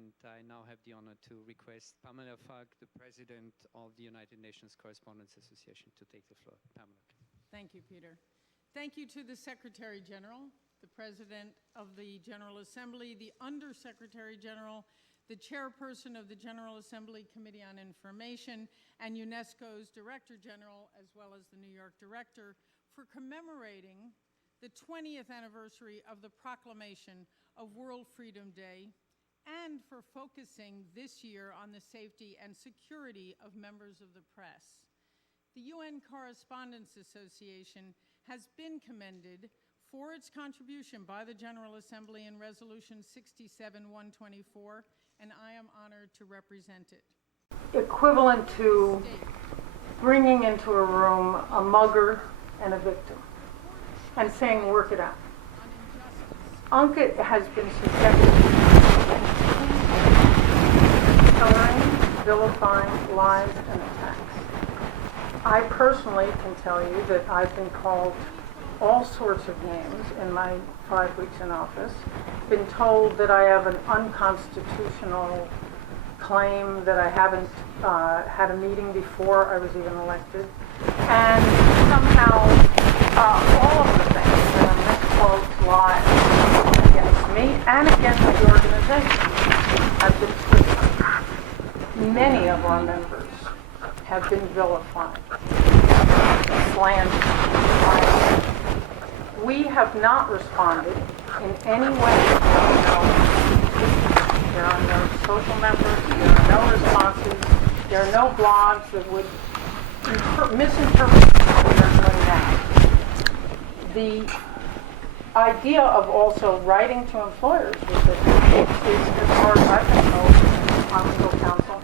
and I now have the honor to request Pamela Falk, the President of the United Nations Correspondents Association, to take the floor. Pamela. Thank you, Peter. Thank you to the Secretary General, the President of the General Assembly, the Undersecretary General, the Chairperson of the General Assembly Committee on Information, and UNESCO's Director General, as well as the New York Director, for commemorating the 20th anniversary of the proclamation of World Freedom Day, and for focusing this year on the safety and security of members of the press. The UN Correspondents Association has been commended for its contribution by the General Assembly in Resolution 67-124, and I am honored to represent it. Equivalent to bringing into a room a mugger and a victim and saying, work it out. UNCA has been subjected to killing, vilifying, lies, and attacks. I personally can tell you that I've been called all sorts of names in my 5 weeks in office, been told that I have an unconstitutional claim, that I haven't had a meeting before I was even elected, and somehow all of the things that are misquotes, lies against me and against the organization have been twisted. Many of our members have been vilified, slandered. We have not responded in any way. There are no social members, there are no responses, there are no blogs that would misinterpret what we are doing now. The idea of also writing to employers is, as far as I've been told, on legal counsel,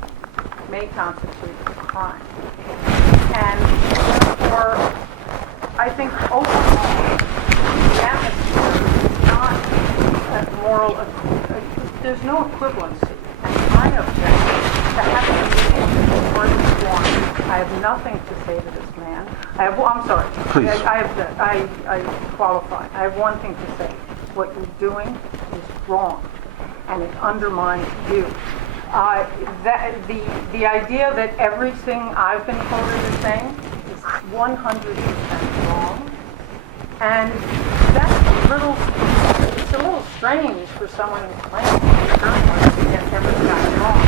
may constitute a crime. And therefore, I think overall, the atmosphere is not a moral, there's no equivalency. And my objection to having a meeting before this one, I have nothing to say to this man. I'm sorry. Please. I qualify. I have one thing to say. What you're doing is wrong, and it undermines you. The idea that everything I've been quoted as saying is 100% wrong, and that's it's a little strange for someone who claims to be a journalist to get everything wrong.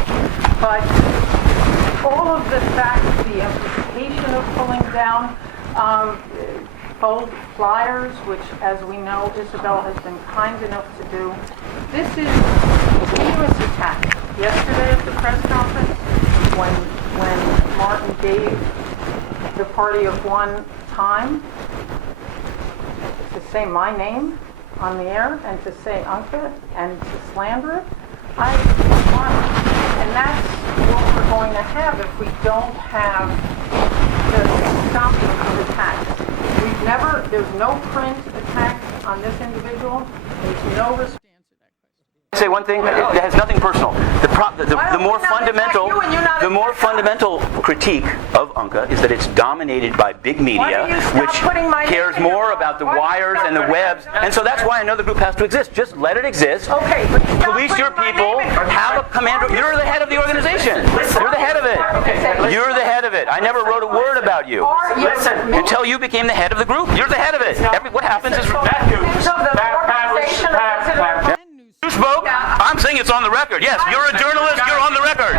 But all of the facts, the implication of pulling down bold flyers, which, as we know, Isabel has been kind enough to do, this is a continuous attack. Yesterday at the press conference, when Martin gave the party of one time to say my name on the air and to say UNCA and to slander it, I want it. And that's what we're going to have if we don't have the stopping of attacks. There's no print attack on this individual. There's no response. Say one thing. It has nothing personal. The more fundamental critique of UNCA is that it's dominated by big media, which cares more about the wires and the webs, and so that's why another group has to exist. Just let it exist. Okay, but police your people. Have a commander. You're the head of the organization. You're the head of it. You're the head of it. I never wrote a word about you. Until you became the head of the group. You're the head of it. What happens is you spoke? I'm saying it's on the record. Yes, you're a journalist. You're on the record.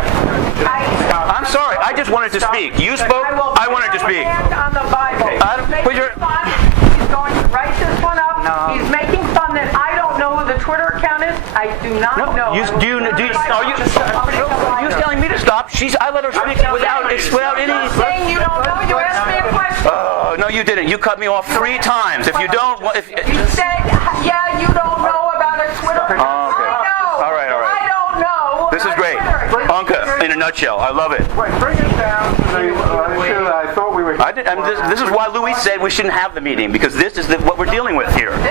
I'm sorry. I just wanted to speak. You spoke. I wanted to speak. On the Bible. He's going to write this one up. No. He's making fun that I don't know who the Twitter account is. I do not know. Are you telling me to stop? I let her speak without any. I'm saying you don't know. You asked me a question. No, you didn't. You cut me off 3 times. If you don't, you said, yeah, you don't know about a Twitter account. I know. All right. I don't know. This is great. UNCA, in a nutshell. I love it. Wait, bring it down to the issue that I thought we were... This is why Louis said we shouldn't have the meeting, because this is what we're dealing with here.